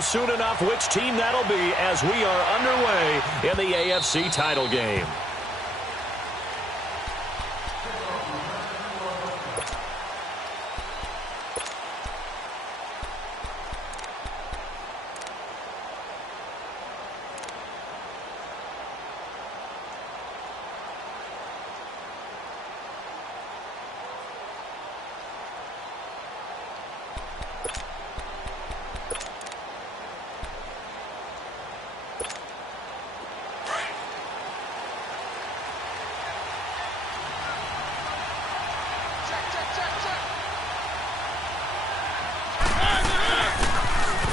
know soon enough which team that'll be as we are underway in the AFC title game.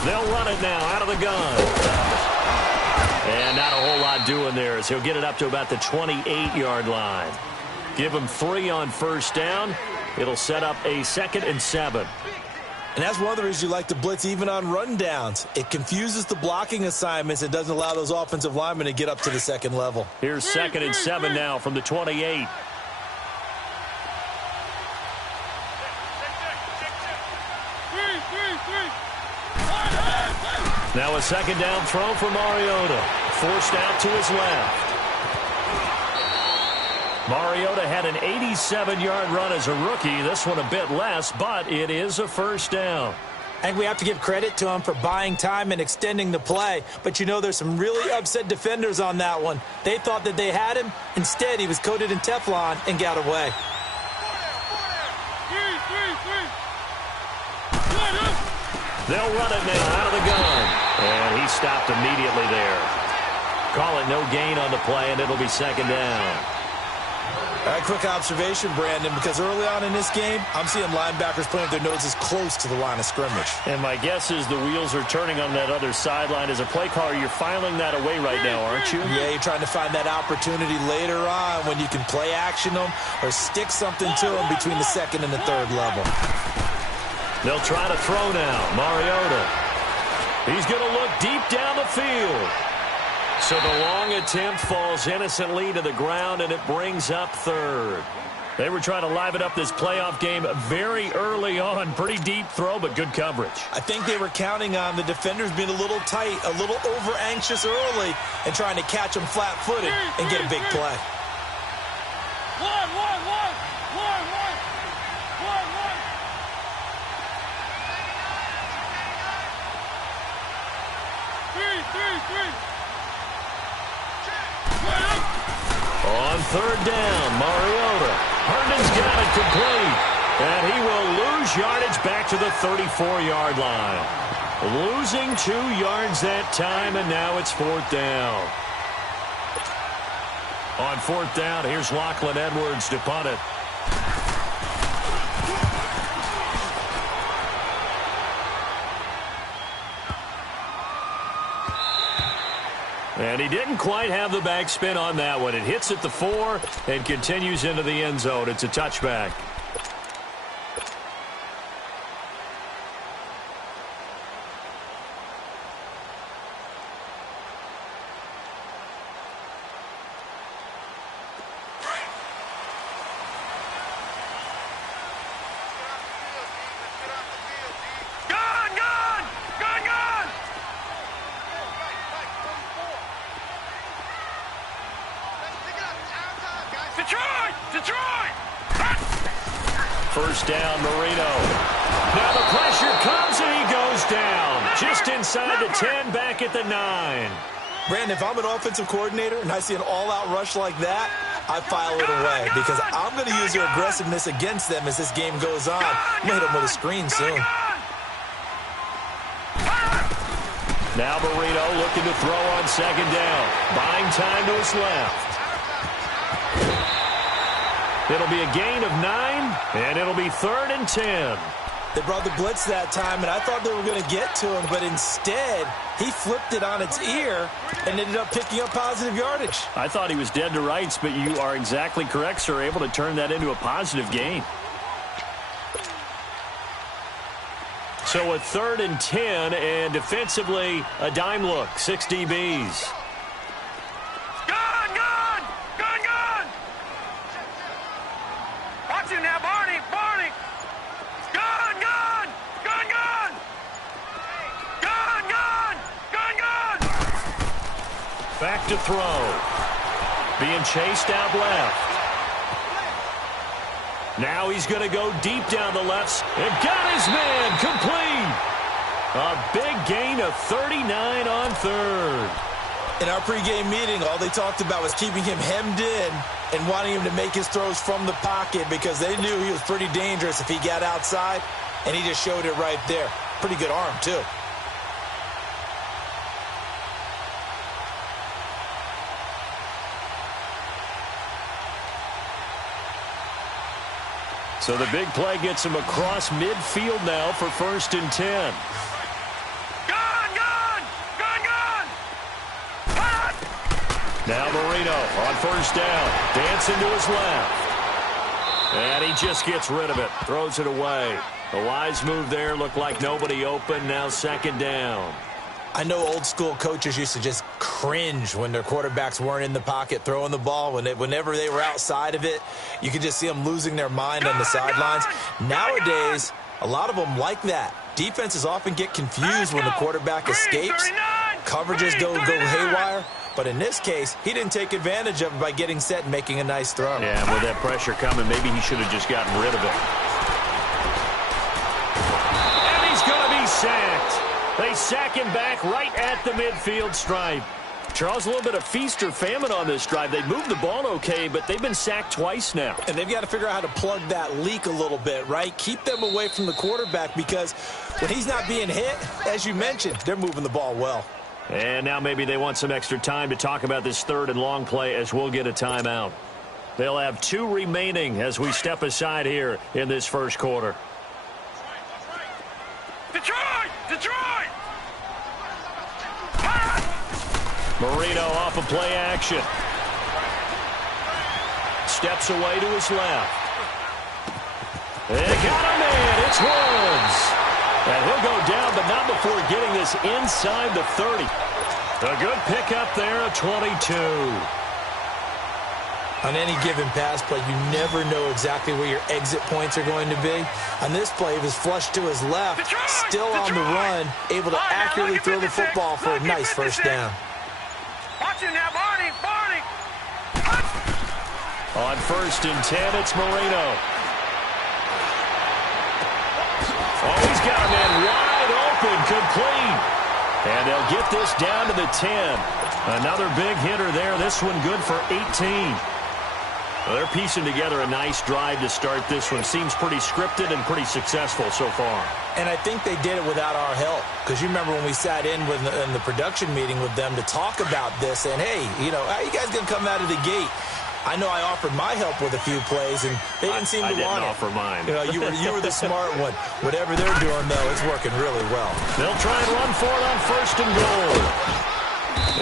They'll run it now out of the gun. And not a whole lot doing there as he'll get it up to about the 28-yard line. Give him 3 on first down. It'll set up a 2nd and 7. And that's one of the reasons you like to blitz even on rundowns. It confuses the blocking assignments and doesn't allow those offensive linemen to get up to the second level. Here's 2nd and 7 now from the 28. Now a 2nd down throw for Mariota. Forced out to his left. Mariota had an 87-yard run as a rookie. This one a bit less, but it is a 1st down. I think we have to give credit to him for buying time and extending the play. But, you know, there's some really upset defenders on that one. They thought that they had him. Instead, he was coated in Teflon and got away. They'll run it now out of the gun. And he stopped immediately there. Call it no gain on the play, and it'll be 2nd down. All right, quick observation, Brandon, because early on in this game, I'm seeing linebackers playing with their noses close to the line of scrimmage. And my guess is the wheels are turning on that other sideline. As a play caller, you're filing that away right now, aren't you? Yeah, you're trying to find that opportunity later on when you can play action them or stick something to them between the 2nd and the 3rd level. They'll try to throw now. Mariota. He's going to look deep down the field. So the long attempt falls innocently to the ground, and it brings up 3rd. They were trying to liven up this playoff game very early on. Pretty deep throw, but good coverage. I think they were counting on the defenders being a little tight, a little over-anxious early, and trying to catch them flat-footed and get a big play. On 3rd down, Mariota. Herndon's got it complete. And he will lose yardage back to the 34-yard line. Losing 2 yards that time, and now it's 4th down. On 4th down, here's Lachlan Edwards to punt it. And he didn't quite have the backspin on that one. It hits at the 4 and continues into the end zone. It's a touchback. First down, Marino. Now the pressure comes and he goes down. Just inside the 10, back at the 9. Brandon, if I'm an offensive coordinator and I see an all-out rush like that, I file it away because I'm going to use their aggressiveness against them as this game goes on. I'm going to hit them with a screen soon. Now Marino looking to throw on 2nd down. Buying time to his left. It'll be a gain of 9, and it'll be 3rd and 10. They brought the blitz that time, and I thought they were going to get to him, but instead, he flipped it on its ear and ended up picking up positive yardage. I thought he was dead to rights, but you are exactly correct, sir. Able to turn that into a positive gain. So a 3rd and 10, and defensively, a dime look, 6 DBs. Back to throw. Being chased out left. Now he's going to go deep down the left. And got his man complete. A big gain of 39 on third. In our pregame meeting, all they talked about was keeping him hemmed in and wanting him to make his throws from the pocket because they knew he was pretty dangerous if he got outside, and he just showed it right there. Pretty good arm, too. So the big play gets him across midfield now for 1st and 10. Now Marino on 1st down. Dancing to his left. And he just gets rid of it. Throws it away. The wise move there. Looked like nobody open. Now 2nd down. I know old school coaches used to just cringe when their quarterbacks weren't in the pocket throwing the ball. Whenever they were outside of it, you could just see them losing their mind on the sidelines. Nowadays, a lot of them like that. Defenses often get confused when the quarterback escapes. Coverages go haywire. But in this case, he didn't take advantage of it by getting set and making a nice throw. Yeah, and with that pressure coming, maybe he should have just gotten rid of it. And he's going to be sacked. They sack him back right at the midfield stripe. Charles, a little bit of feast or famine on this drive. They moved the ball okay, but they've been sacked twice now. And they've got to figure out how to plug that leak a little bit, right? Keep them away from the quarterback because when he's not being hit, as you mentioned, they're moving the ball well. And now maybe they want some extra time to talk about this 3rd and long play as we'll get a timeout. They'll have 2 remaining as we step aside here in this 1st quarter. Detroit! Marino off of play action. Steps away to his left. They got a man. It's Woods. And he'll go down, but not before getting this inside the 30. A good pickup there, a 22. On any given pass play, you never know exactly where your exit points are going to be. On this play, he was flushed to his left, still on the run, able to accurately throw the football for a nice 1st down. Watching that, Barney! On 1st and 10, it's Marino. Oh, he's got a man wide open, complete. And they'll get this down to the 10. Another big hitter there. This one good for 18. Well, they're piecing together a nice drive to start this one. Seems pretty scripted and pretty successful so far. And I think they did it without our help. Because you remember when we sat in the production meeting with them to talk about this. And, hey, how you guys going to come out of the gate? I know I offered my help with a few plays, and they didn't seem to want it. I didn't offer mine. You were the smart one. Whatever they're doing, though, it's working really well. They'll try and run for it on 1st and goal.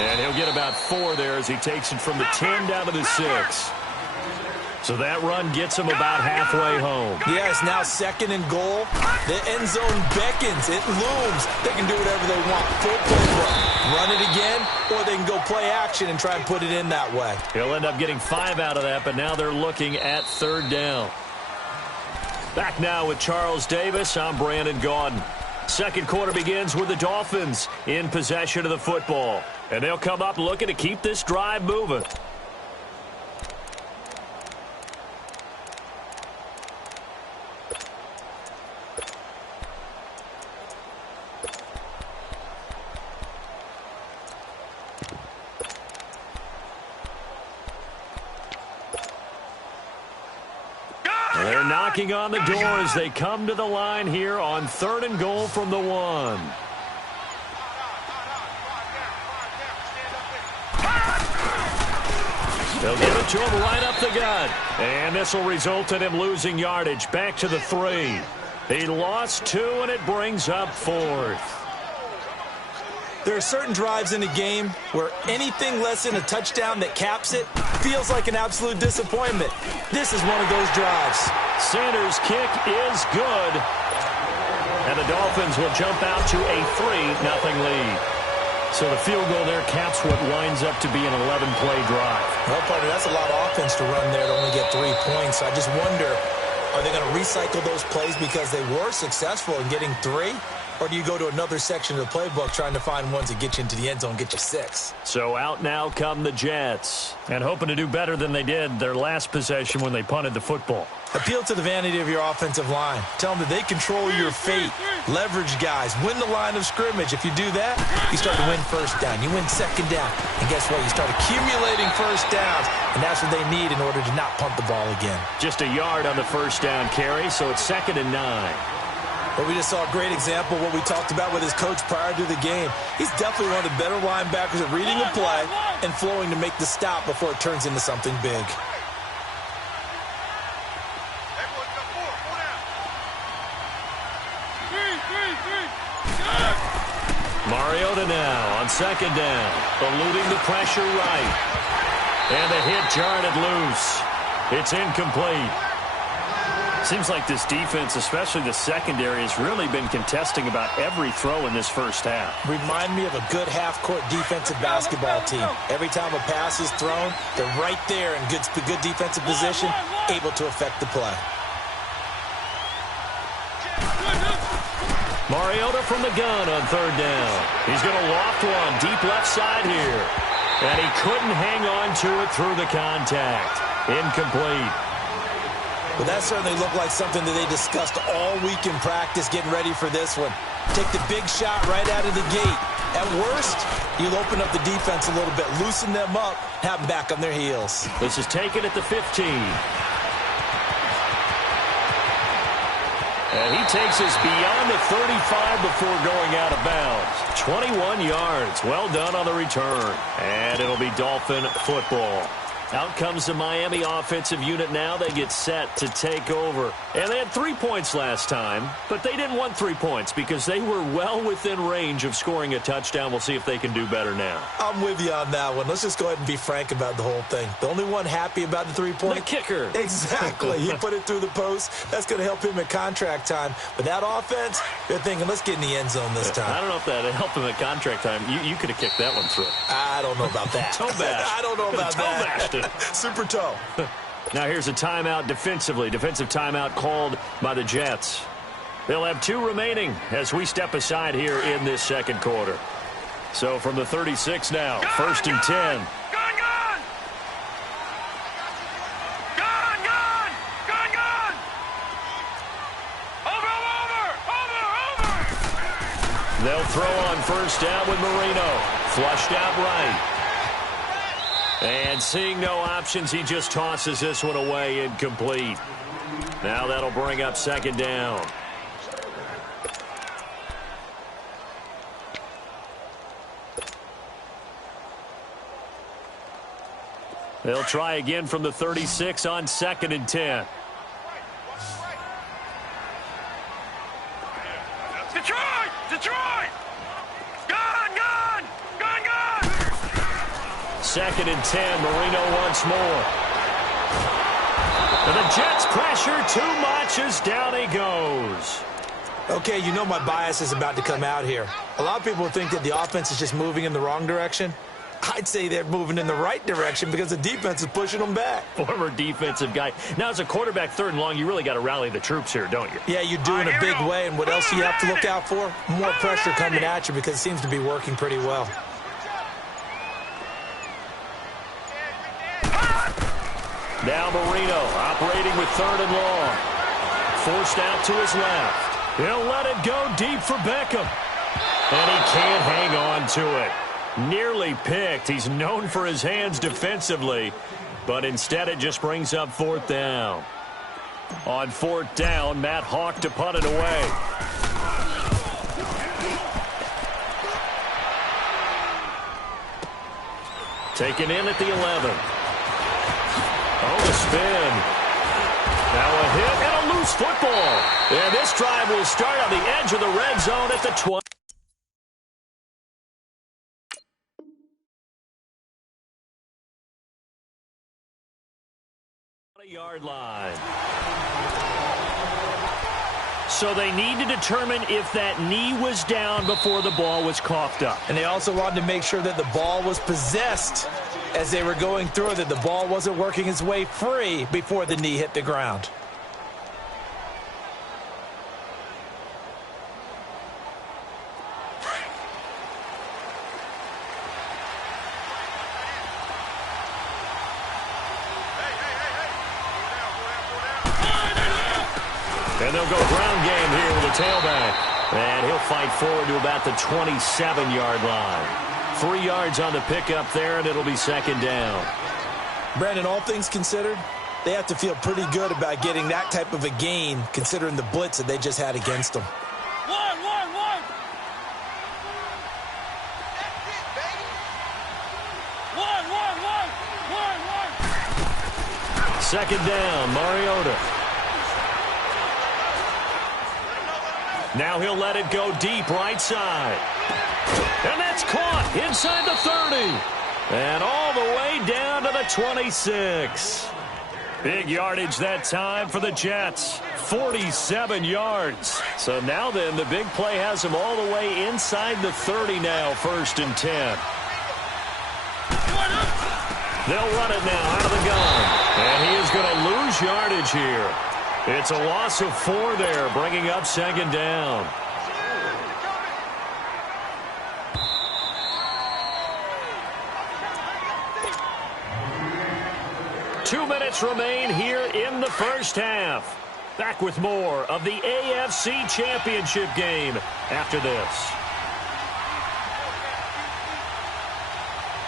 And he'll get about 4 there as he takes it from the 10 down to the 6. So that run gets him about halfway home. Yeah, it's now 2nd and goal. The end zone beckons. It looms. They can do whatever they want. Full playbook. Run it again, or they can go play action and try and put it in that way. He'll end up getting 5 out of that, but now they're looking at 3rd down. Back now with Charles Davis. I'm Brandon Gaudin. 2nd quarter begins with the Dolphins in possession of the football. And they'll come up looking to keep this drive moving. They're knocking on the door as they come to the line here on 3rd and goal from the 1. They'll give it to him right up the gut. And this will result in him losing yardage back to the 3. He lost 2, and it brings up 4th. There are certain drives in a game where anything less than a touchdown that caps it feels like an absolute disappointment. This is one of those drives. Sanders' kick is good. And the Dolphins will jump out to a 3-0 lead. So the field goal there caps what winds up to be an 11-play drive. Well, partner, that's a lot of offense to run there to only get 3 points. I just wonder, are they going to recycle those plays because they were successful in getting 3? Or do you go to another section of the playbook trying to find ones that get you into the end zone, get you 6? So out now come the Jets. And hoping to do better than they did their last possession when they punted the football. Appeal to the vanity of your offensive line. Tell them that they control your fate. Leverage guys. Win the line of scrimmage. If you do that, you start to win first down. You win second down. And guess what? You start accumulating first downs. And that's what they need in order to not punt the ball again. Just a yard on the first down carry, so it's 2nd and 9. But we just saw a great example of what we talked about with his coach prior to the game. He's definitely one of the better linebackers at reading a play and flowing to make the stop before it turns into something big. Mariota now on 2nd down, eluding the pressure right. And the hit jarred loose. It's incomplete. Seems like this defense, especially the secondary, has really been contesting about every throw in this first half. Remind me of a good half-court defensive basketball team. Every time a pass is thrown, they're right there in good defensive position, able to affect the play. Mariota from the gun on 3rd down. He's going to loft one deep left side here. And he couldn't hang on to it through the contact. Incomplete. Well, that certainly looked like something that they discussed all week in practice getting ready for this one. Take the big shot right out of the gate. At worst, you'll open up the defense a little bit, loosen them up, have them back on their heels. This is taken at the 15. And he takes us beyond the 35 before going out of bounds. 21 yards. Well done on the return. And it'll be Dolphin football. Out comes the Miami offensive unit now. They get set to take over. And they had 3 points last time, but they didn't want 3 points because they were well within range of scoring a touchdown. We'll see if they can do better now. I'm with you on that one. Let's just go ahead and be frank about the whole thing. The only one happy about the 3-point? The kicker. Exactly. He put it through the post. That's going to help him at contract time. But that offense, they're thinking, let's get in the end zone this time. I don't know if that helped him at contract time. You could have kicked that one through. I don't know about that. Toe bash. I don't know about that. Super toe. Now here's a timeout defensively. Defensive timeout called by the Jets. They'll have 2 remaining as we step aside here in this second quarter. So from the 36 now, 1st and 10. They'll throw on 1st down with Marino. Flushed out right. And seeing no options, he just tosses this one away, incomplete. Now that'll bring up 2nd down. They'll try again from the 36 on 2nd and 10. Detroit! Gun! 2nd and 10. Marino once more. And the Jets pressure too much as down he goes. Okay, you know my bias is about to come out here. A lot of people think that the offense is just moving in the wrong direction. I'd say they're moving in the right direction because the defense is pushing them back. Former defensive guy. Now, as a quarterback 3rd and long, you really got to rally the troops here, don't you? Yeah, you do in a big way. And what else do you have to look out for? More pressure coming at you because it seems to be working pretty well. Now Marino operating with 3rd and long. Forced out to his left. He'll let it go deep for Beckham. And he can't hang on to it. Nearly picked. He's known for his hands defensively, but instead it just brings up 4th down. On 4th down, Matt Hawk to punt it away. Taken in at the 11. Oh, the spin. Now a hit and a loose football. And this drive will start on the edge of the red zone at the 20. Yard line. So they need to determine if that knee was down before the ball was coughed up. And they also wanted to make sure that the ball was possessed as they were going through it, that the ball wasn't working its way free before the knee hit the ground. And they'll go ground game here with a tailback. And he'll fight forward to about the 27-yard line. 3 yards on the pickup there, and it'll be second down. Brandon, all things considered, they have to feel pretty good about getting that type of a gain, considering the blitz that they just had against them. One. Second down, Mariota. Now he'll let it go deep right side. And that's caught inside the 30. And all the way down to the 26. Big yardage that time for the Jets. 47 yards. So now then, the big play has them all the way inside the 30 now, 1st and 10. They'll run it now out of the gun. And he is going to lose yardage here. It's a loss of 4 there, bringing up second down. Two minutes remain here in the first half. Back with more of the AFC Championship game after this.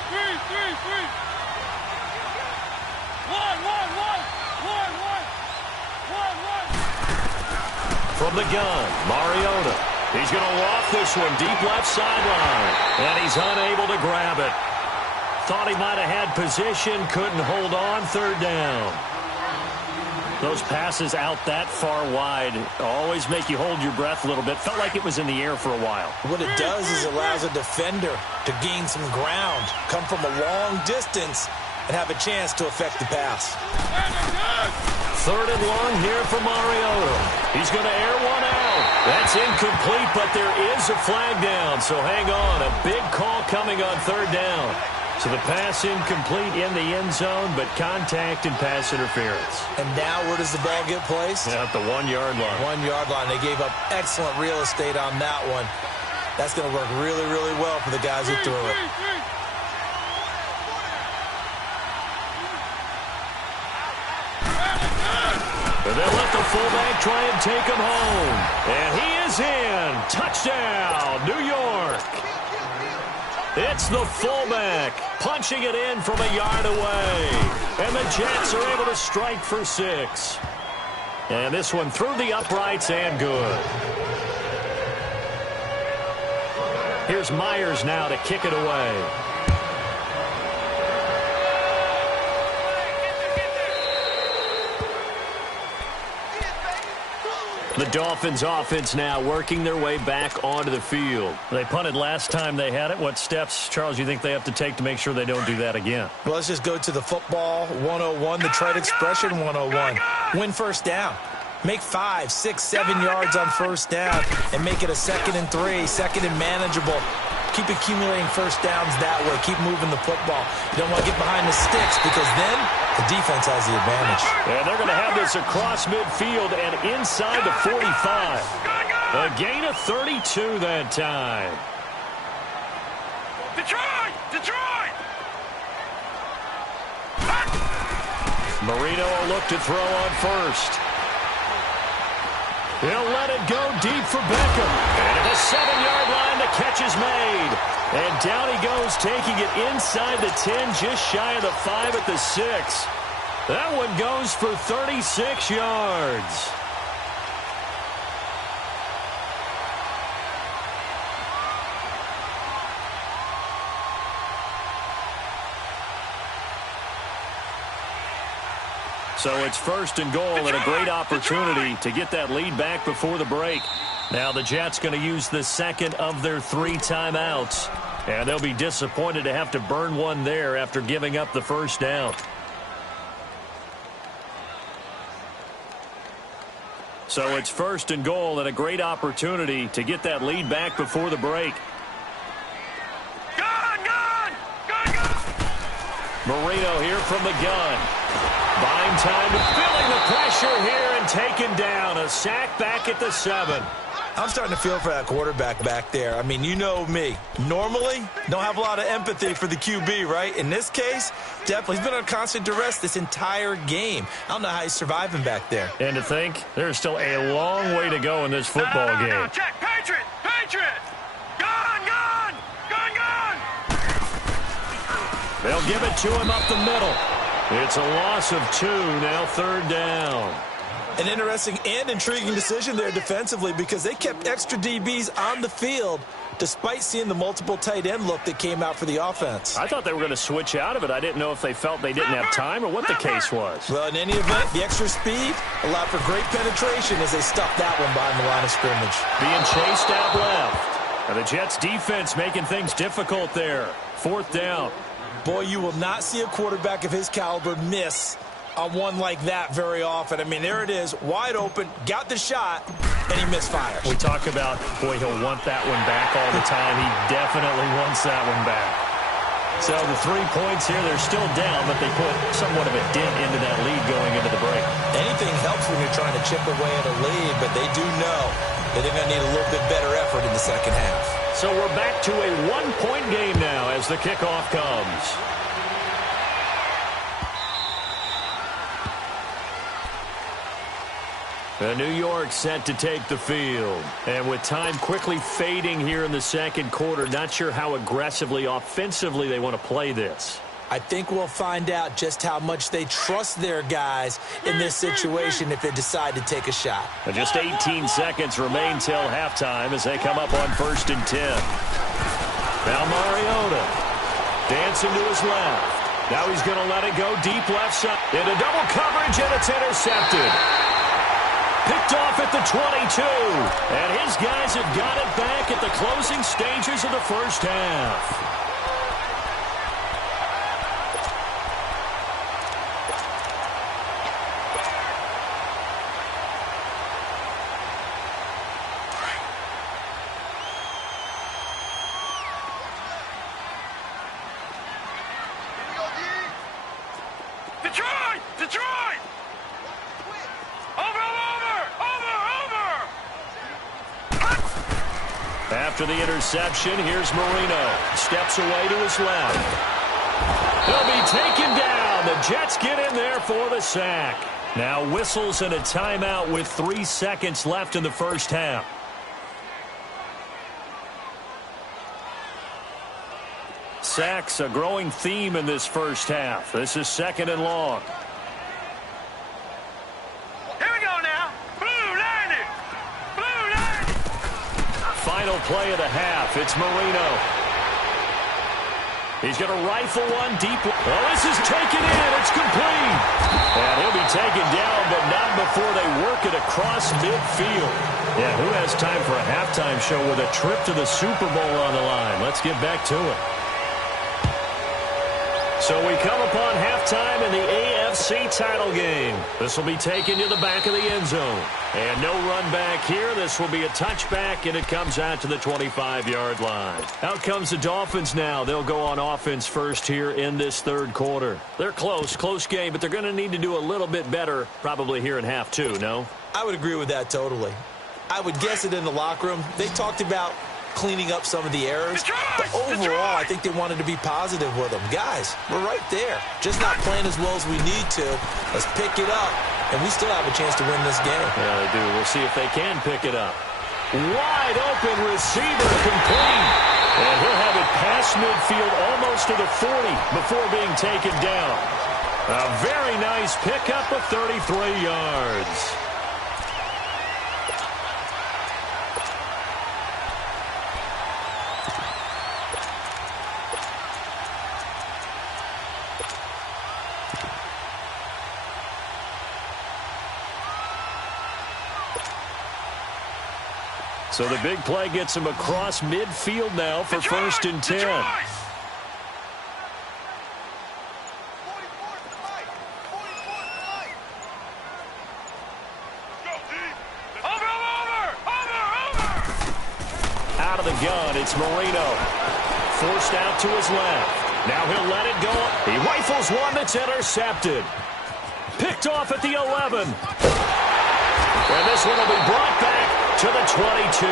3. 1. From the gun, Mariota. He's going to loft this one deep left sideline. And he's unable to grab it. Thought he might have had position, couldn't hold on, 3rd down. Those passes out that far wide always make you hold your breath a little bit. Felt like it was in the air for a while. What it does is it allows a defender to gain some ground, come from a long distance, and have a chance to affect the pass. 3rd and long here for Mariota. He's going to air one out. That's incomplete, but there is a flag down, so hang on. A big call coming on 3rd down. So the pass incomplete in the end zone, but contact and pass interference. And now where does the ball get placed? At the 1-yard line. 1-yard line. They gave up excellent real estate on that one. That's going to work really, really well for the guys who threw it. And they'll let the fullback try and take him home. And he is in. Touchdown, New York. It's the fullback punching it in from a yard away. And the Jets are able to strike for 6. And this one through the uprights and good. Here's Myers now to kick it away. The Dolphins offense now working their way back onto the field. They punted last time they had it. What steps, Charles, you think they have to take to make sure they don't do that again? Well, let's just go to the football 101, the trade expression 101. Win 1st down. Make 5, 6, 7 yards on 1st down and make it a 2nd and 3, 2nd and manageable. Keep accumulating 1st downs that way. Keep moving the football. You don't want to get behind the sticks because then the defense has the advantage. And they're going to have this across midfield and inside the 45. A gain of 32 that time. Detroit! Marino will look to throw on 1st. He'll let it go deep for Beckham. And at the 7-yard line, the catch is made. And down he goes, taking it inside the 10, just shy of the 5 at the 6. That one goes for 36 yards. So it's 1st and goal and a great opportunity to get that lead back before the break. Now the Jets going to use the 2nd of their 3 timeouts. And they'll be disappointed to have to burn one there after giving up the 1st down. So it's 1st and goal and a great opportunity to get that lead back before the break. Gun! Marino here from the gun. Buying time, feeling the pressure here and taken down. A sack back at the 7. I'm starting to feel for that quarterback back there. I mean, you know me. Normally, don't have a lot of empathy for the QB, right? In this case, definitely. He's been under constant duress this entire game. I don't know how he's surviving back there. And to think, there's still a long way to go in this football game. No, check. Patriot! Patriot! Gone! Gone! Gone! Gone! They'll give it to him up the middle. It's a loss of 2, now 3rd down. An interesting and intriguing decision there defensively because they kept extra DBs on the field despite seeing the multiple tight end look that came out for the offense. I thought they were going to switch out of it. I didn't know if they felt they didn't have time or what the case was. Well, in any event, the extra speed allowed for great penetration as they stuffed that one behind the line of scrimmage. Being chased out left. And the Jets defense making things difficult there. 4th down. Boy, you will not see a quarterback of his caliber miss on one like that very often. I mean, there it is, wide open, got the shot, and he misfires. We talk about, boy, he'll want that one back all the time. He definitely wants that one back. So the 3 points here, they're still down, but they put somewhat of a dent into that lead going into the break. Anything helps when you're trying to chip away at a lead, but they do know that they're going to need a little bit better effort in the second half. So we're back to a 1-point game now as the kickoff comes. New York set to take the field. And with time quickly fading here in the second quarter, not sure how aggressively, offensively they want to play this. I think we'll find out just how much they trust their guys in this situation if they decide to take a shot. Just 18 seconds remain till halftime as they come up on 1st and 10. Now Mariota dancing to his left. Now he's going to let it go deep left side. Into double coverage, and it's intercepted. Picked off at the 22. And his guys have got it back at the closing stages of the first half. Detroit! Detroit! Over! After the interception, here's Marino. Steps away to his left. He'll be taken down. The Jets get in there for the sack. Now whistles and a timeout with 3 seconds left in the first half. Sacks, a growing theme in this first half. This is 2nd and long. Final play of the half. It's Marino. He's going to rifle one deep. Oh, this is taken in. It's complete. And he'll be taken down, but not before they work it across midfield. Yeah, who has time for a halftime show with a trip to the Super Bowl on the line? Let's get back to it. So we come upon halftime in the AFC title game. This will be taken to the back of the end zone. And no run back here. This will be a touchback, and it comes out to the 25-yard line. Out comes the Dolphins now. They'll go on offense first here in this third quarter. They're close game, but they're going to need to do a little bit better probably here in half two, no? I would agree with that totally. I would guess it in the locker room. They talked about cleaning up some of the errors, but overall, I think they wanted to be positive with them. Guys, we're right there. Just not playing as well as we need to. Let's pick it up, and we still have a chance to win this game. Yeah, they do. We'll see if they can pick it up. Wide open receiver complete. And he'll have it past midfield almost to the 40 before being taken down. A very nice pickup of 33 yards. So the big play gets him across midfield now for first and 10. Out of the gun, it's Marino. Forced out to his left. Now he'll let it go. He rifles one that's intercepted. Picked off at the 11. And this one will be brought back to the 22.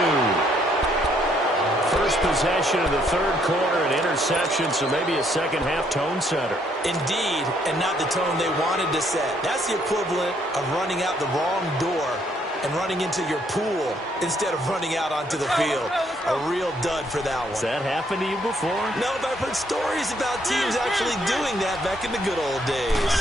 First possession of the third quarter, an interception, so maybe a second-half tone setter. Indeed, and not the tone they wanted to set. That's the equivalent of running out the wrong door and running into your pool instead of running out onto the field. A real dud for that one. Has that happened to you before? No, but I've heard stories about teams actually doing that back in the good old days.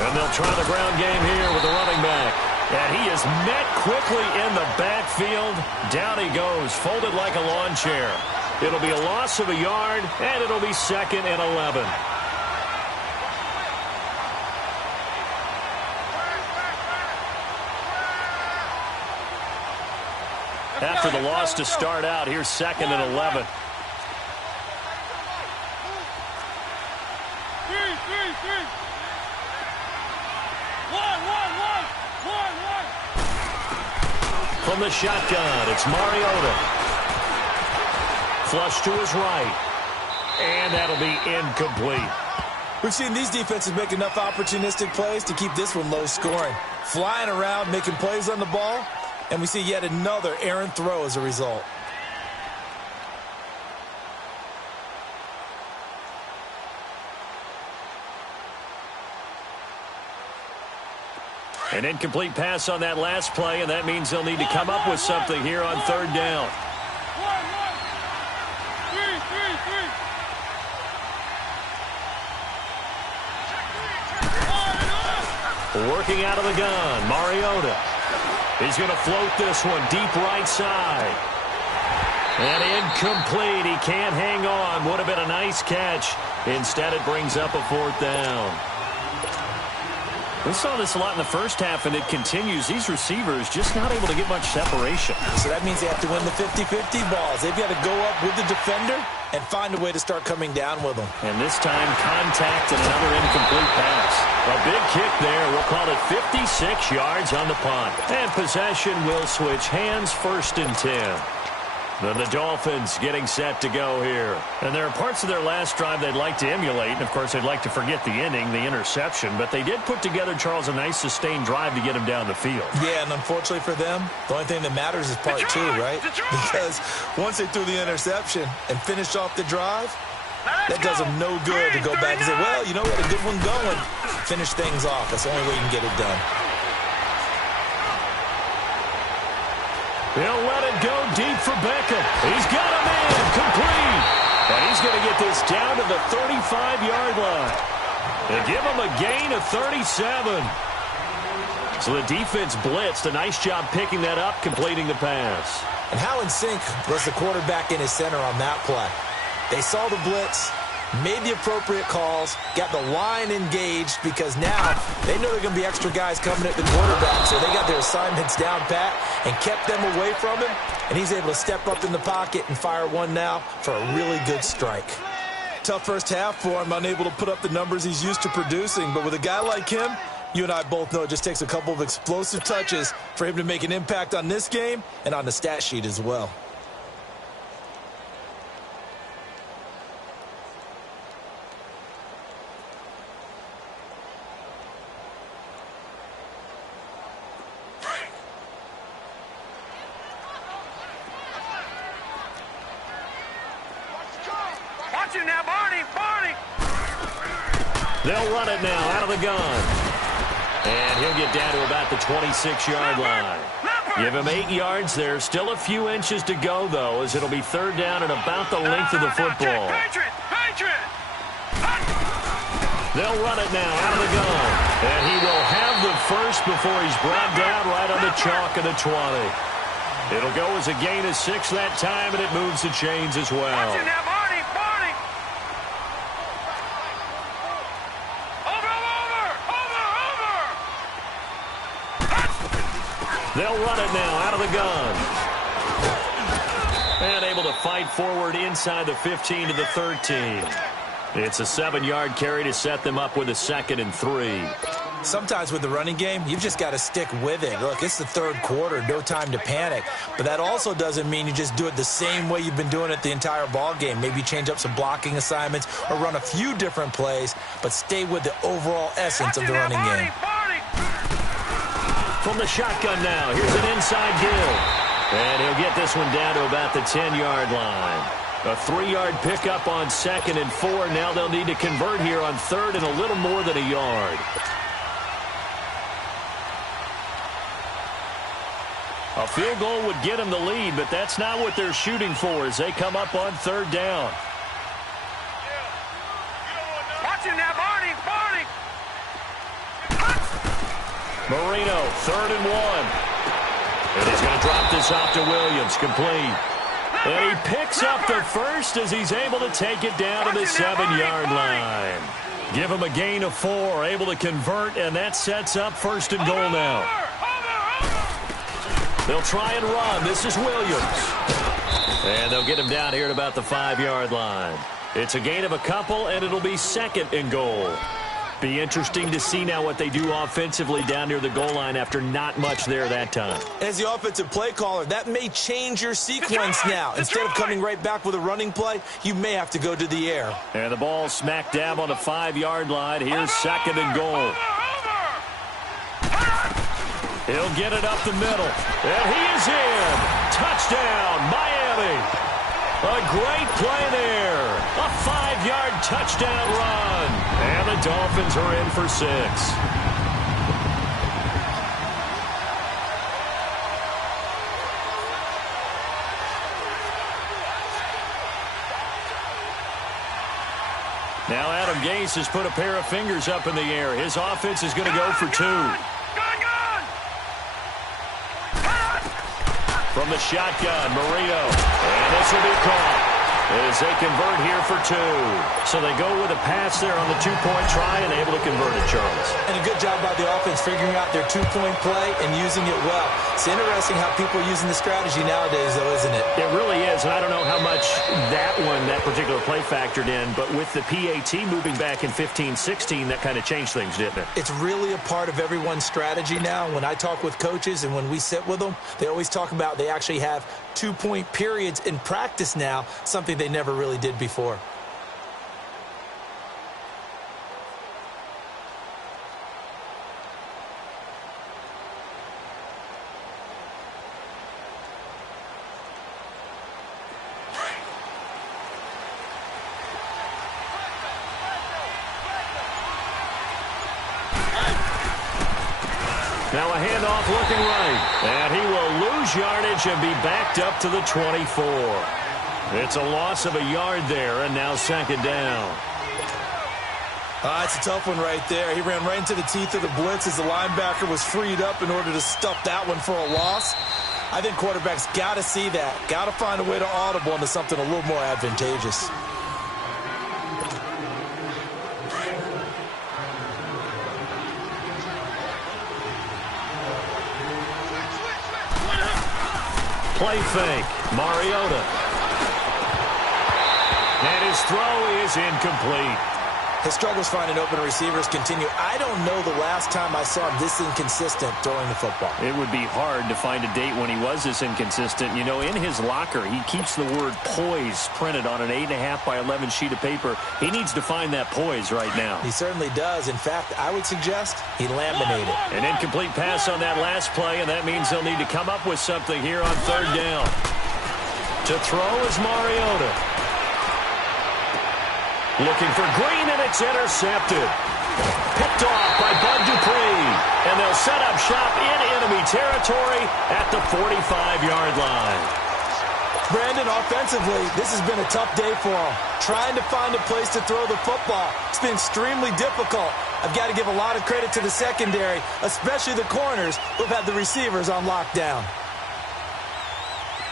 And they'll try the ground game here with the running back. And he is met quickly in the backfield. Down he goes, folded like a lawn chair. It'll be a loss of a yard, and it'll be 2nd and 11. After the loss to start out, here's 2nd and 11. From the shotgun, it's Mariota. Flush to his right. And that'll be incomplete. We've seen these defenses make enough opportunistic plays to keep this one low scoring. Flying around, making plays on the ball, and we see yet another errant throw as a result. An incomplete pass on that last play, and that means they'll need to come up with something here on third down. Working out of the gun, Mariota. He's going to float this one deep right side. And incomplete. He can't hang on. Would have been a nice catch. Instead, it brings up a 4th down. We saw this a lot in the first half, and it continues. These receivers just not able to get much separation. So that means they have to win the 50-50 balls. They've got to go up with the defender and find a way to start coming down with them. And this time, contact and another incomplete pass. A big kick there. We'll call it 56 yards on the punt. And possession will switch hands, 1st and 10. Then the Dolphins getting set to go here. And there are parts of their last drive they'd like to emulate. And, of course, they'd like to forget the inning, the interception. But they did put together, Charles, a nice sustained drive to get him down the field. Yeah, and unfortunately for them, the only thing that matters is part 2, right? Because once they threw the interception and finished off the drive, that does them no good to go back and say, well, you know, we had a good one going. Finish things off. That's the only way you can get it done. He'll let it go deep for Beckham. He's got a man complete. And he's going to get this down to the 35-yard line. They give him a gain of 37. So the defense blitzed. A nice job picking that up, completing the pass. And how in sync was the quarterback in his center on that play? They saw the blitz, made the appropriate calls, got the line engaged because now they know there are going to be extra guys coming at the quarterback, so they got their assignments down pat and kept them away from him, and he's able to step up in the pocket and fire one now for a really good strike. Tough first half for him, unable to put up the numbers he's used to producing, but with a guy like him, you and I both know it just takes a couple of explosive touches for him to make an impact on this game and on the stat sheet as well. They'll run it now out of the gun. And he'll get down to about the 26-yard line. Give him 8 yards there. Still a few inches to go, though, as it'll be third down and about the length of the football. They'll run it now out of the gun. And he will have the first before he's brought down right on the chalk of the 20. It'll go as a gain of 6 that time, and it moves the chains as well. They'll run it now out of the gun. And able to fight forward inside the 15 to the 13. It's a 7-yard carry to set them up with a 2nd and 3. Sometimes with the running game, you've just got to stick with it. Look, it's the third quarter, no time to panic. But that also doesn't mean you just do it the same way you've been doing it the entire ball game. Maybe change up some blocking assignments or run a few different plays, but stay with the overall essence of the running game. From the shotgun now, here's an inside give. And he'll get this one down to about the 10-yard line. A 3-yard pickup on 2nd and 4. Now they'll need to convert here on 3rd and a little more than a yard. A field goal would get them the lead, but that's not what they're shooting for as they come up on 3rd down. Watch him now, Barney. Marino, 3rd and 1. And he's going to drop this off to Williams, complete. And he picks up the first as he's able to take it down to the 7-yard line. Give him a gain of 4, able to convert, and that sets up 1st and goal now. They'll try and run. This is Williams. And they'll get him down here at about the 5-yard line. It's a gain of a couple, and it'll be 2nd and goal. Be interesting to see now what they do offensively down near the goal line after not much there that time. As the offensive play caller, that may change your sequence now. Instead of coming right back with a running play, you may have to go to the air. And the ball smack dab on the 5-yard line. Here's 2nd and goal. He'll get it up the middle. And he is in. Touchdown, Miami. A great play there. A 5-yard touchdown run. And the Dolphins are in for 6. Now Adam Gase has put a pair of fingers up in the air. His offense is going to go for 2. From the shotgun, Marino. And this will be caught as they convert here for 2. So they go with a pass there on the 2-point try and able to convert it, Charles. And a good job by the offense figuring out their 2-point play and using it well. It's interesting how people are using the strategy nowadays, though, isn't it? It really is, and I don't know how much that particular play factored in, but with the PAT moving back in 15-16, that kind of changed things, didn't it? It's really a part of everyone's strategy now. When I talk with coaches and when we sit with them, they always talk about they actually have 2-point periods in practice now, something they never really did before. Now a handoff looking right. And he will lose yardage and be backed up to the 24. It's a loss of a yard there, and now 2nd down. It's a tough one right there. He ran right into the teeth of the blitz as the linebacker was freed up in order to stuff that one for a loss. I think quarterbacks got to see that. Got to find a way to audible into something a little more advantageous. Play fake. Mariota. And his throw is incomplete. His struggles finding open receivers continue. I don't know the last time I saw him this inconsistent throwing the football. It would be hard to find a date when he was this inconsistent. You know, in his locker, he keeps the word poise printed on an 8.5 by 11 sheet of paper. He needs to find that poise right now. He certainly does. In fact, I would suggest he laminated. An incomplete pass on that last play, and that means they'll need to come up with something here on 3rd down. To throw is Mariota. Looking for Green, and it's intercepted. Picked off by Bud Dupree. And they'll set up shop in enemy territory at the 45-yard line. Brandon, offensively, this has been a tough day for him. Trying to find a place to throw the football. It's been extremely difficult. I've got to give a lot of credit to the secondary, especially the corners who've had the receivers on lockdown.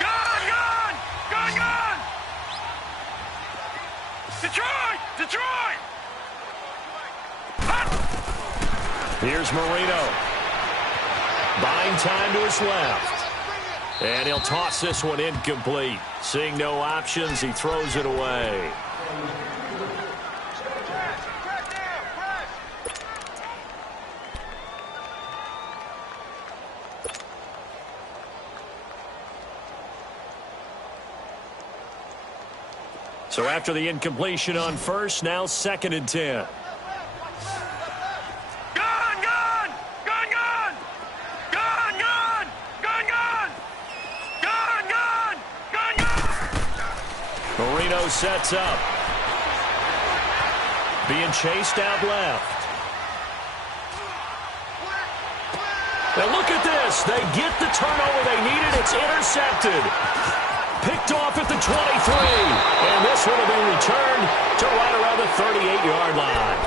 Gone! Detroit! Here's Marino. Buying time to his left. And he'll toss this one incomplete. Seeing no options, he throws it away. So after the incompletion on first, now 2nd and 10. Gone! Marino sets up. Being chased out left. Now look at this. They get the turnover they needed. It's intercepted. Picked off at the 23. And this would have been returned to right around the 38-yard line.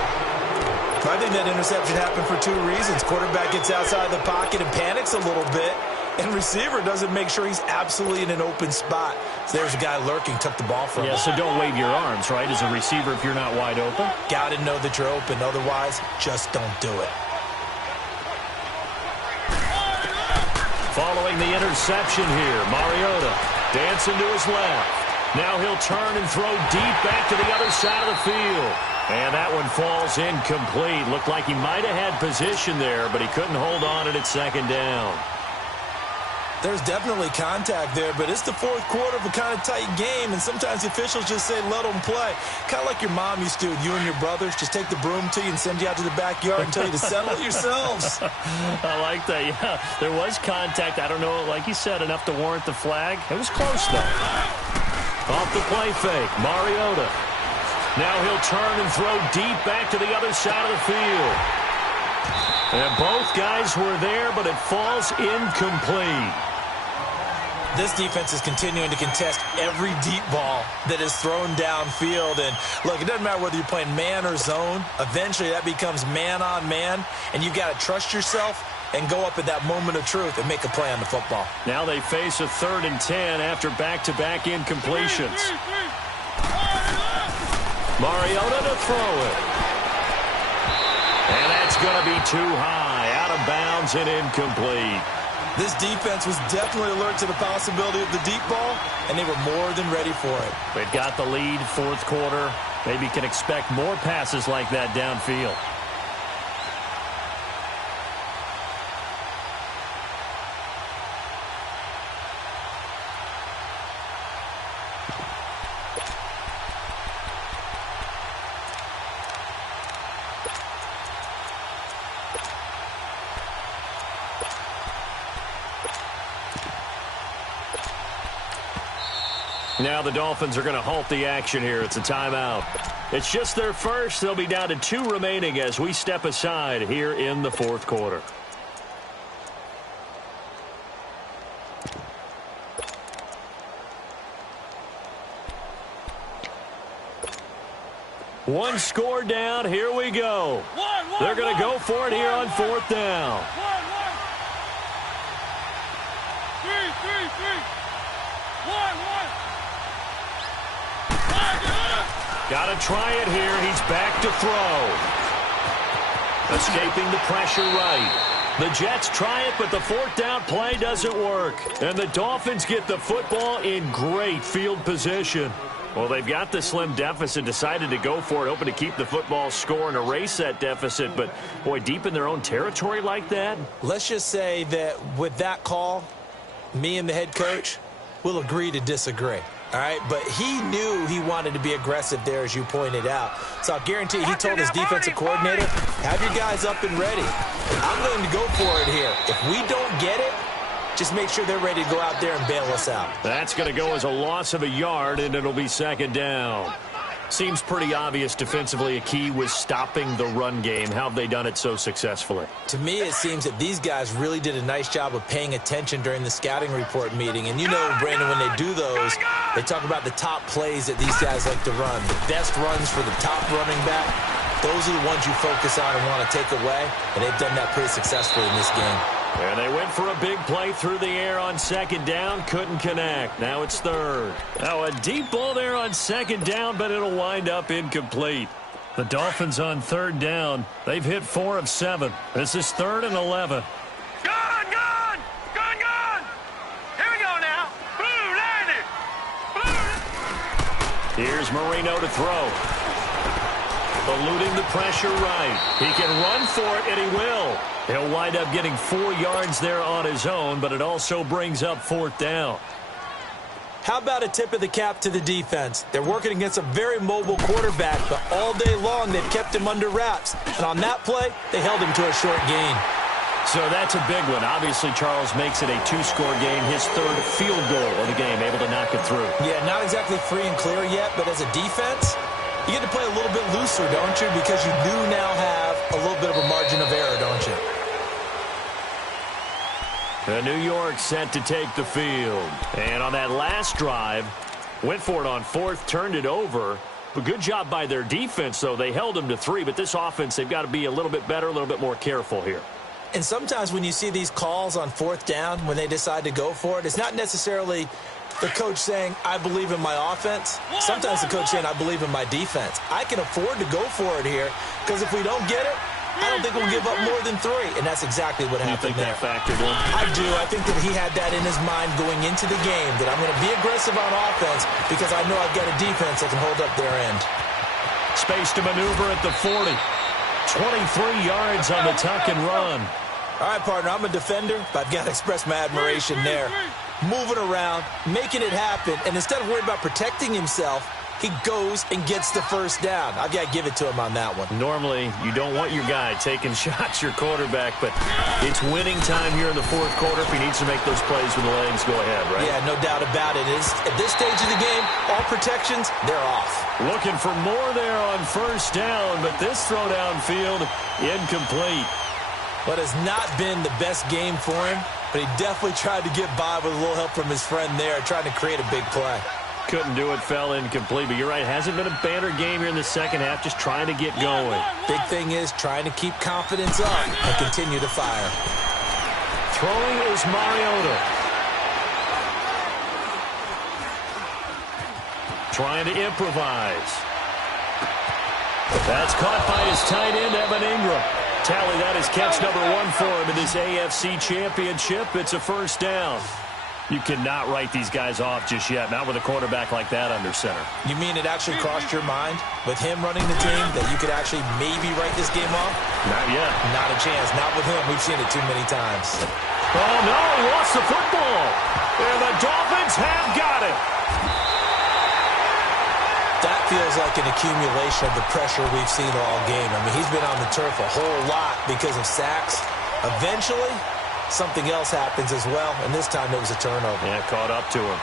I think that interception happened for two reasons. Quarterback gets outside the pocket and panics a little bit. And receiver doesn't make sure he's absolutely in an open spot. So there's a guy lurking, took the ball from him. Yeah, so don't wave your arms, right, as a receiver if you're not wide open. Got to know that you're open. Otherwise, just don't do it. Following the interception here, Mariota dancing to his left. Now he'll turn and throw deep back to the other side of the field. And that one falls incomplete. Looked like he might have had position there, but he couldn't hold on at second down. There's definitely contact there, but it's the fourth quarter of a kind of tight game, and sometimes the officials just say, let them play. Kind of like your mom used to, you and your brothers, just take the broom to you and send you out to the backyard and tell you to settle it yourselves. I like that, yeah. There was contact. I don't know, like you said, enough to warrant the flag. It was close, though. Off the play fake, Mariota. Now he'll turn and throw deep back to the other side of the field. And both guys were there, but it falls incomplete. This defense is continuing to contest every deep ball that is thrown downfield. And, look, it doesn't matter whether you're playing man or zone. Eventually, that becomes man-on-man, and you've got to trust yourself and go up at that moment of truth and make a play on the football. Now they face a 3rd and 10 after back-to-back incompletions. Mariota to throw it. And that's going to be too high, out of bounds and incomplete. This defense was definitely alert to the possibility of the deep ball, and they were more than ready for it. They've got the lead, fourth quarter. Maybe can expect more passes like that downfield. Now the Dolphins are going to halt the action here. It's a timeout. It's just their first. They'll be down to 2 remaining as we step aside here in the fourth quarter. One score down. Here we go. They're going to go for it here on 4th down. 3. Got to try it here. He's back to throw. Escaping the pressure right. The Jets try it, but the 4th down play doesn't work. And the Dolphins get the football in great field position. Well, they've got the slim deficit, decided to go for it, hoping to keep the football score and erase that deficit. But, boy, deep in their own territory like that? Let's just say that with that call, me and the head coach will agree to disagree. All right, but he knew he wanted to be aggressive there, as you pointed out. So I'll guarantee he told his defensive coordinator, have your guys up and ready. I'm going to go for it here. If we don't get it, just make sure they're ready to go out there and bail us out. That's going to go as a loss of a yard, and it'll be 2nd down. Seems pretty obvious defensively a key was stopping the run game. How have they done it so successfully? To me, it seems that these guys really did a nice job of paying attention during the scouting report meeting. And you know, Brandon, when they do those, they talk about the top plays that these guys like to run. The best runs for the top running back, those are the ones you focus on and want to take away. And they've done that pretty successfully in this game. And they went for a big play through the air on 2nd down. Couldn't connect. Now it's 3rd. Now a deep ball there on 2nd down, but it'll wind up incomplete. The Dolphins on 3rd down. They've hit 4 of 7. This is 3rd and 11. Gone! Here we go now. Blue, landed. Blue. Here's Marino to throw. Eluding the pressure right. He can run for it, and he will. He'll wind up getting 4 yards there on his own, but it also brings up 4th down. How about a tip of the cap to the defense? They're working against a very mobile quarterback, but all day long they've kept him under wraps. And on that play, they held him to a short gain. So that's a big one. Obviously, Charles makes it a two-score game. His third field goal of the game, able to knock it through. Yeah, not exactly free and clear yet, but as a defense, you get to play a little bit looser, don't you? Because you do now have a little bit of a margin of error, don't you? New York set to take the field. And on that last drive, went for it on fourth, turned it over. But good job by their defense, though. They held them to 3, but this offense, they've got to be a little bit better, a little bit more careful here. And sometimes when you see these calls on fourth down, when they decide to go for it, it's not necessarily the coach saying, I believe in my offense. Sometimes the coach saying, I believe in my defense. I can afford to go for it here because if we don't get it, I don't think we'll give up more than 3. And that's exactly what happened there. You think that factored in? I do. I think that he had that in his mind going into the game, that I'm going to be aggressive on offense because I know I've got a defense that can hold up their end. Space to maneuver at the 40. 23 yards on the tuck and run. All right, partner, I'm a defender, but I've got to express my admiration there. Moving around, making it happen, and instead of worried about protecting himself, he goes and gets the first down. I've got to give it to him on that one. Normally, you don't want your guy taking shots, your quarterback, but it's winning time here in the fourth quarter. If he needs to make those plays with the legs, go ahead, right? Yeah, no doubt about it. At this stage of the game, all protections, they're off. Looking for more there on first down, but this throw downfield, incomplete. What has not been the best game for him, but he definitely tried to get by with a little help from his friend there, trying to create a big play. Couldn't do it, fell incomplete. But you're right, hasn't been a banner game here in the second half, just trying to get going. Big thing is trying to keep confidence up and continue to fire. Throwing is Mariota. Trying to improvise. That's caught by his tight end, Evan Ingram. Tally, that is catch number 1 for him in this AFC Championship. It's a first down. You cannot write these guys off just yet, not with a quarterback like that under center. You mean it actually crossed your mind with him running the team that you could actually maybe write this game off? Not yet. Not a chance. Not with him. We've seen it too many times. Oh, no, he lost the football. And the Dolphins have got it. That feels like an accumulation of the pressure we've seen all game. I mean, he's been on the turf a whole lot because of sacks. Eventually, something else happens as well, and this time it was a turnover. Yeah, caught up to him.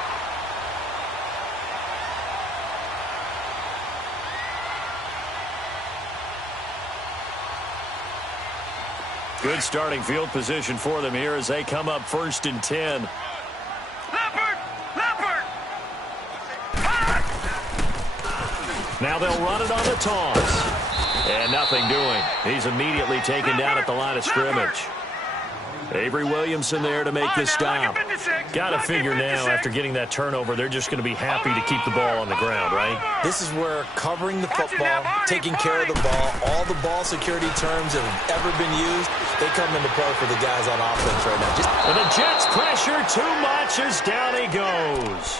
Good starting field position for them here as they come up 1st and 10. Leopard! Leopard! Now they'll run it on the toss. And nothing doing. He's immediately taken down at the line of scrimmage. Avery Williamson there to make this stop. Got to figure now, after getting that turnover, they're just going to be happy to keep the ball on the ground, right? This is where covering the football, taking care of the ball, all the ball security terms that have ever been used, they come into play for the guys on offense right now. And the Jets pressure too much as down he goes.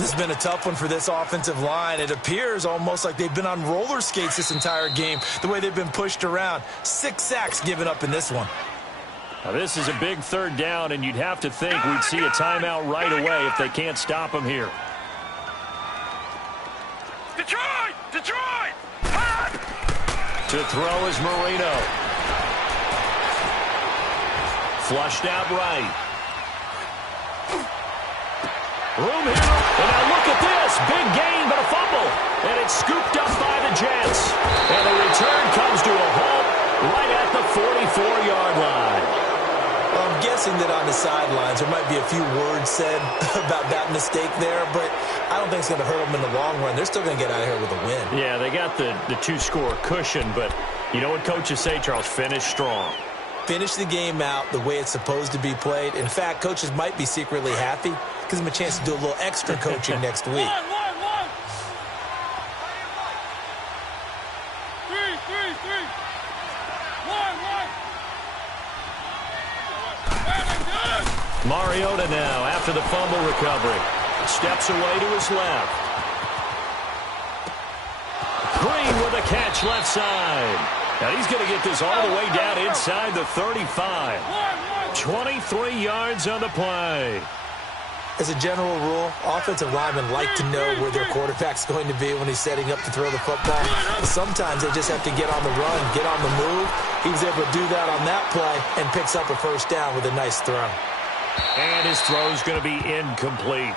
This has been a tough one for this offensive line. It appears almost like they've been on roller skates this entire game, the way they've been pushed around. 6 sacks given up in this one. Now, this is a big third down, and you'd have to think we'd see a timeout right away if they can't stop him here. Detroit! Detroit! To throw is Marino. Flushed out right. Room here. And now look at this. Big gain, but a fumble. And it's scooped up by the Jets. And the return comes to a halt right at the 44-yard line. Well, I'm guessing that on the sidelines there might be a few words said about that mistake there, but I don't think it's going to hurt them in the long run. They're still going to get out of here with a win. Yeah, they got the 2-score cushion, but you know what coaches say, Charles? Finish strong. Finish the game out the way it's supposed to be played. In fact, coaches might be secretly happy. Gives them a chance to do a little extra coaching next week. Mariota now, after the fumble recovery, steps away to his left. Green with a catch left side. Now he's going to get this all the way down inside the 35. 23 yards on the play. As a general rule, offensive linemen like to know where their quarterback's going to be when he's setting up to throw the football. But sometimes they just have to get on the run, get on the move. He was able to do that on that play and picks up a first down with a nice throw. And his throw's going to be incomplete.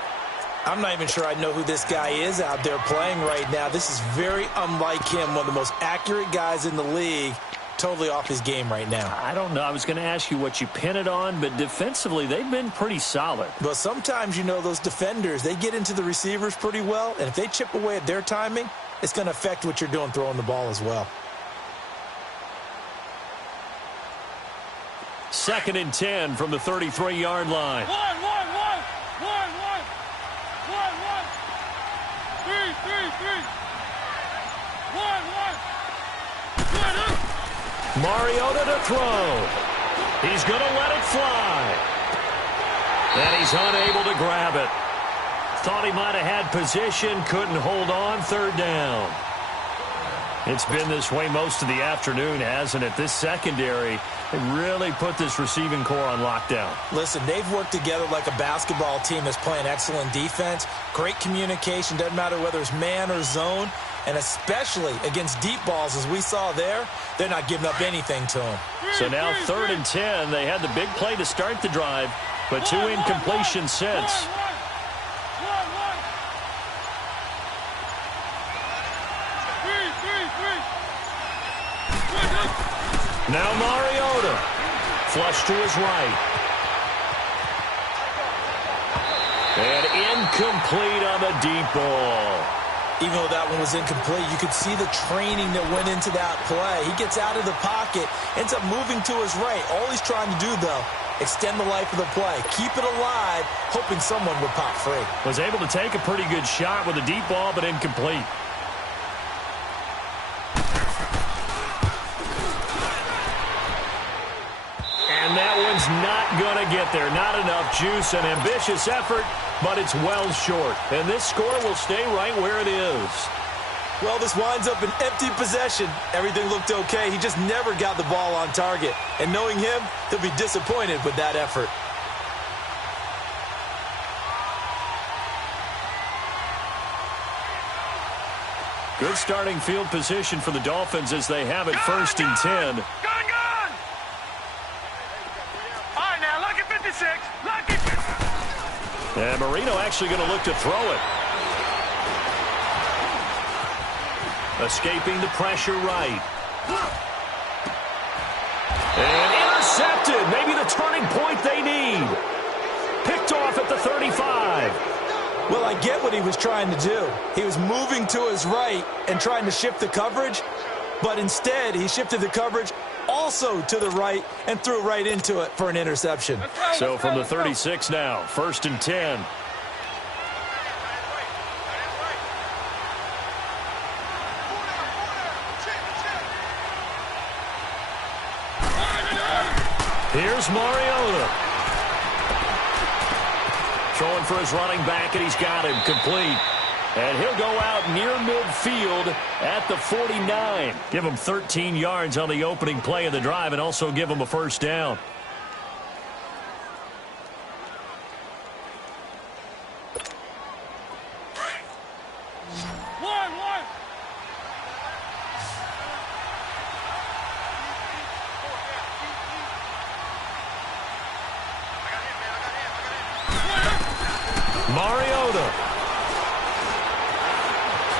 I'm not even sure I know who this guy is out there playing right now. This is very unlike him, one of the most accurate guys in the league. Totally off his game right now. I don't know. I was going to ask you what you pin it on, but defensively, they've been pretty solid. But sometimes, you know, those defenders, they get into the receivers pretty well, and if they chip away at their timing, it's going to affect what you're doing throwing the ball as well. 2nd and 10 from the 33-yard line. One. 3. 1. Mariota to throw. He's going to let it fly. And he's unable to grab it. Thought he might have had position, couldn't hold on, 3rd down. It's been this way most of the afternoon, hasn't it? This secondary, they really put this receiving core on lockdown. Listen, they've worked together like a basketball team that's playing excellent defense. Great communication, doesn't matter whether it's man or zone. And especially against deep balls, as we saw there, they're not giving up anything to him. So now 3rd and 10. They had the big play to start the drive, but 2 incompletions since. Now Mariota. Flush to his right. And incomplete on the deep ball. Even though that one was incomplete, you could see the training that went into that play. He gets out of the pocket, ends up moving to his right. All he's trying to do, though, extend the life of the play. Keep it alive, hoping someone would pop free. Was able to take a pretty good shot with a deep ball, but incomplete. And that one's not going to get there. Not enough juice. An ambitious effort, but it's well short. And this score will stay right where it is. Well, this winds up an empty possession. Everything looked okay. He just never got the ball on target. And knowing him, he'll be disappointed with that effort. Good starting field position for the Dolphins as they have it 1st and 10. Gone! All right, now, look at 56. Look at 56. And Marino actually going to look to throw it. Escaping the pressure right. And intercepted. Maybe the turning point they need. Picked off at the 35. Well, I get what he was trying to do. He was moving to his right and trying to shift the coverage, but instead he shifted the coverage also to the right and threw right into it for an interception. So from the 36 now, 1st and 10. Here's Mariota. Throwing for his running back, and he's got him complete. And he'll go out near midfield at the 49. Give him 13 yards on the opening play of the drive and also give him a first down. Mariota.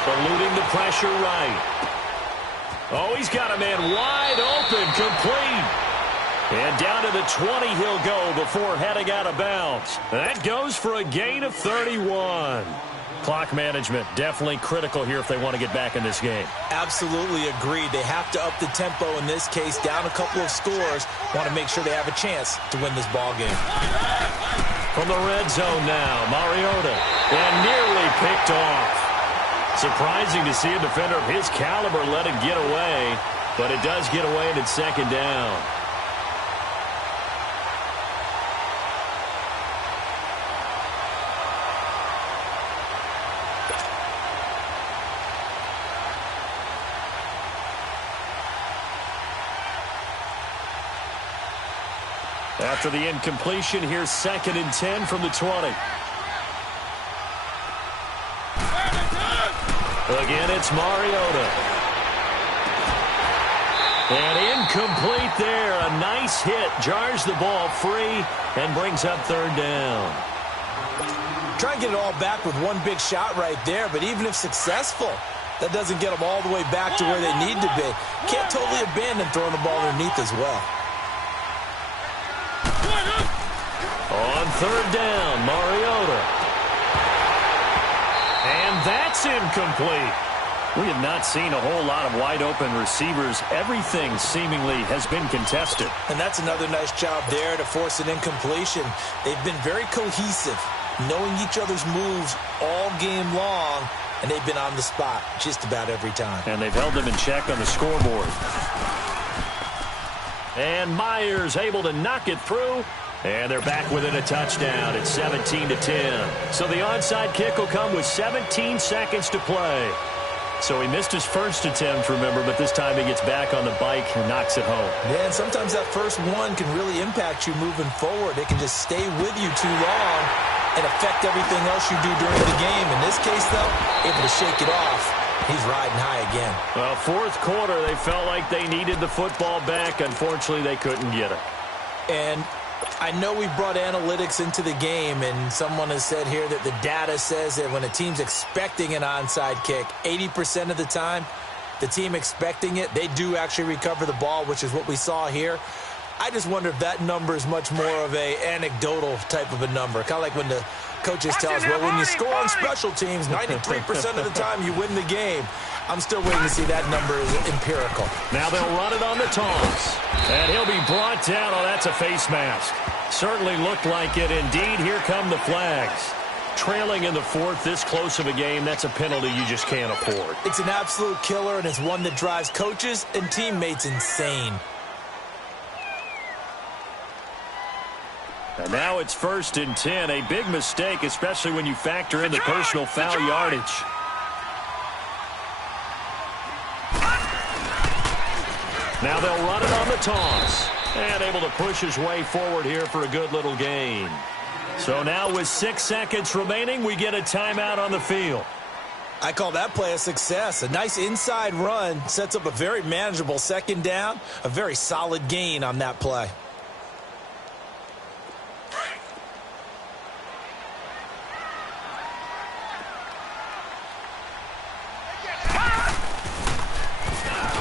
Eluding the pressure right. Oh, he's got a man wide open, complete. And down to the 20 he'll go before heading out of bounds. That goes for a gain of 31. Clock management definitely critical here if they want to get back in this game. Absolutely agreed. They have to up the tempo in this case, down a couple of scores. Want to make sure they have a chance to win this ball game. From the red zone now, Mariota. And nearly picked off. Surprising to see a defender of his caliber let it get away, but it does get away and it's 2nd down. After the incompletion, here's 2nd and 10 from the 20. Again, it's Mariota. And incomplete there. A nice hit. Jars the ball free and brings up third down. Try and get it all back with one big shot right there, but even if successful, that doesn't get them all the way back to where they need to be. Can't totally abandon throwing the ball underneath as well. On third down, Mariota. And that's incomplete. We have not seen a whole lot of wide-open receivers. Everything seemingly has been contested. And that's another nice job there to force an incompletion. They've been very cohesive, knowing each other's moves all game long, and they've been on the spot just about every time. And they've held them in check on the scoreboard. And Myers able to knock it through. And they're back within a touchdown. It's 17-10. So the onside kick will come with 17 seconds to play. So he missed his first attempt, remember, but this time he gets back on the bike and knocks it home. Yeah, and sometimes that first one can really impact you moving forward. It can just stay with you too long and affect everything else you do during the game. In this case, though, able to shake it off. He's riding high again. Well, fourth quarter, they felt like they needed the football back. Unfortunately, they couldn't get it. And I know we brought analytics into the game, and someone has said here that the data says that when a team's expecting an onside kick, 80% of the time, the team expecting it, they do actually recover the ball, which is what we saw here. I just wonder if that number is much more of a anecdotal type of a number, kind of like when the coaches tell us, well, when you score on special teams, 93% of the time you win the game. I'm still waiting to see that number is empirical. Now they'll run it on the toss. And he'll be brought down. Oh, that's a face mask. Certainly looked like it. Indeed, here come the flags. Trailing in the fourth, this close of a game, that's a penalty you just can't afford. It's an absolute killer, and it's one that drives coaches and teammates insane. And now it's 1st and 10. A big mistake, especially when you factor in the personal foul yardage. Now they'll run it on the toss. And able to push his way forward here for a good little gain. So now with 6 seconds remaining, we get a timeout on the field. I call that play a success. A nice inside run sets up a very manageable second down. A very solid gain on that play.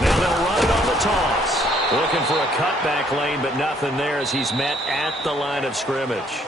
Now they'll run it on the toss. Looking for a cutback lane, but nothing there as he's met at the line of scrimmage.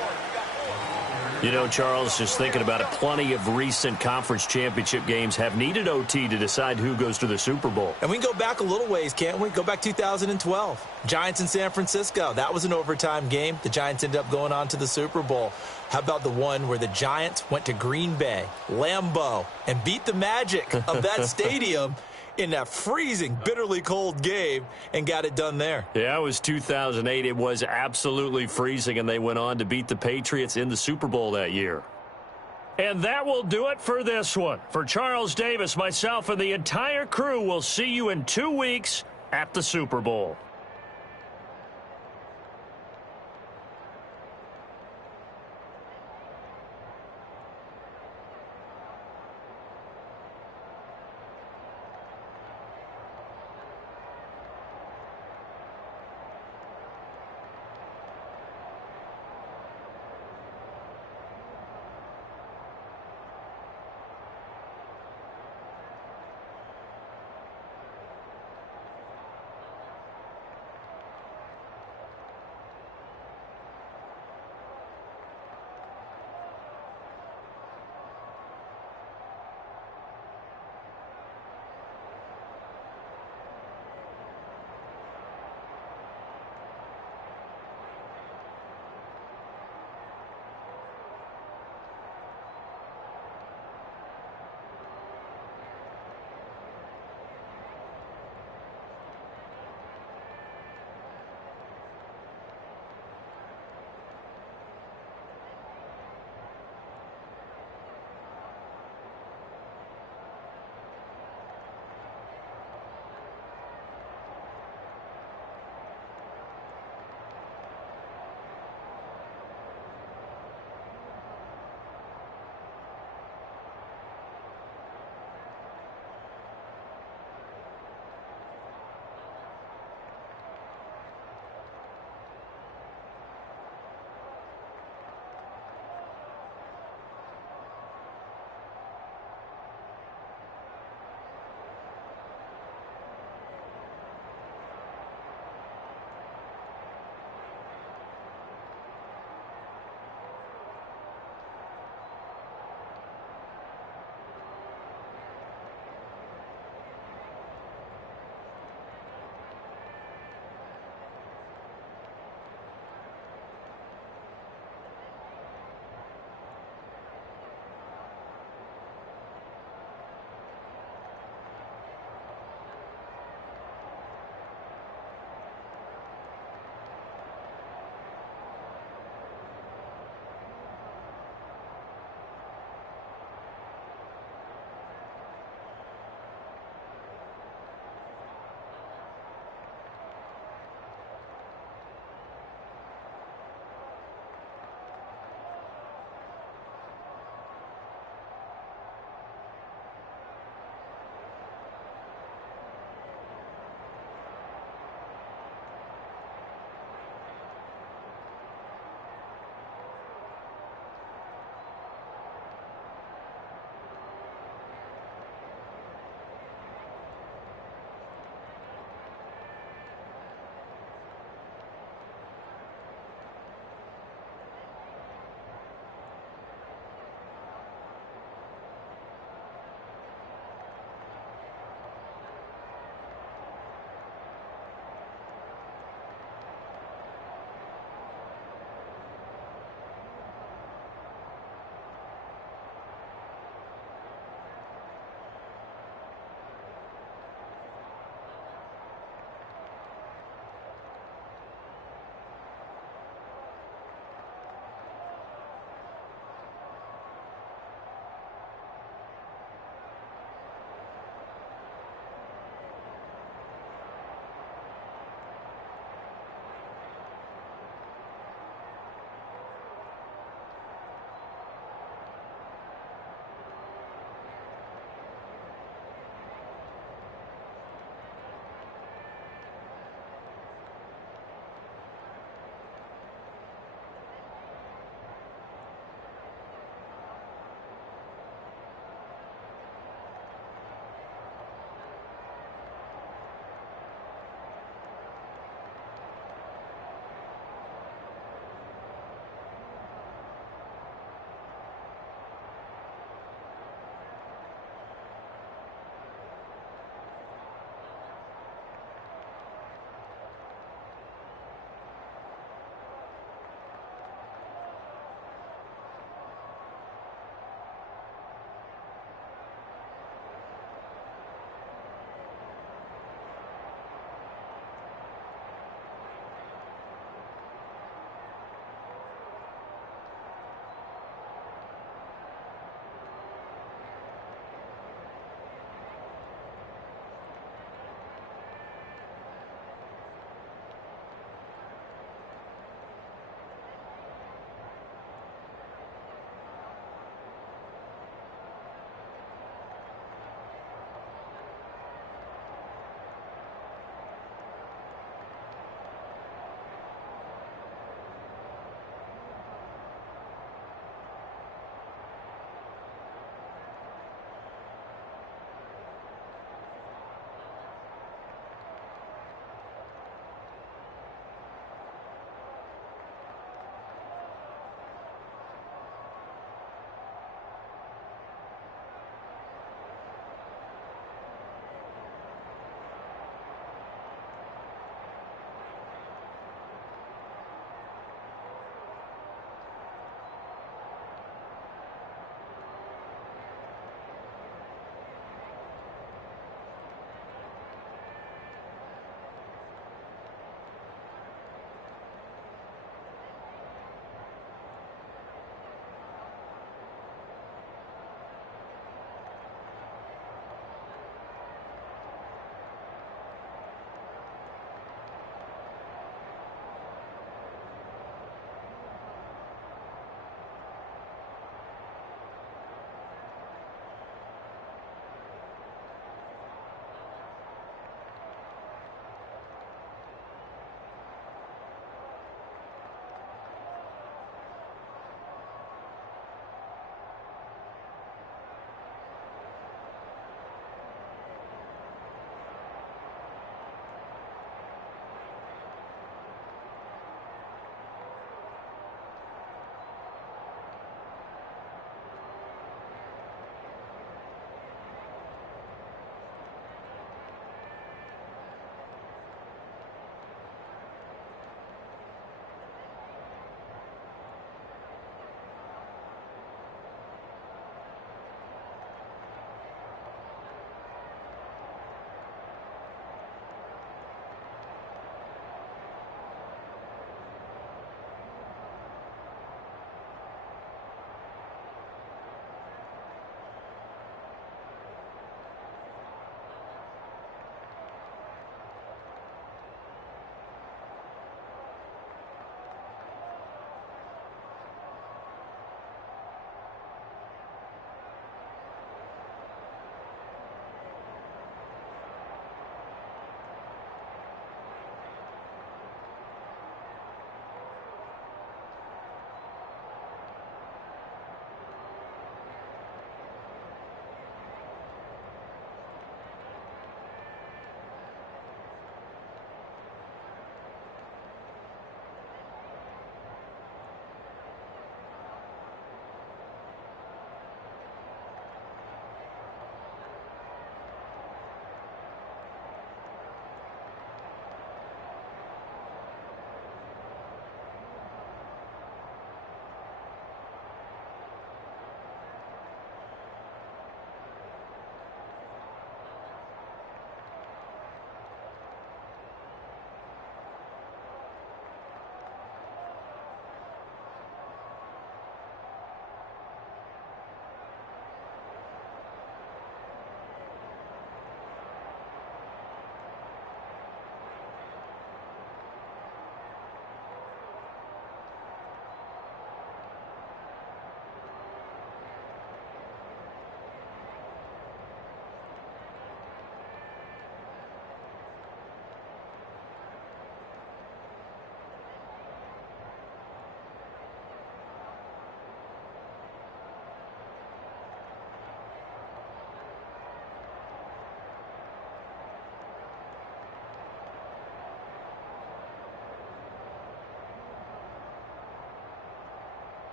You know, Charles, just thinking about it, plenty of recent conference championship games have needed OT to decide who goes to the Super Bowl. And we can go back a little ways, can't we? Go back 2012. Giants in San Francisco. That was an overtime game. The Giants ended up going on to the Super Bowl. How about the one where the Giants went to Green Bay, Lambeau, and beat the magic of that stadium in that freezing, bitterly cold game and got it done there? Yeah, it was 2008. It was absolutely freezing, and they went on to beat the Patriots in the Super Bowl that year. And that will do it for this one. For Charles Davis, myself, and the entire crew, we'll see you in 2 weeks at the Super Bowl.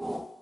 it.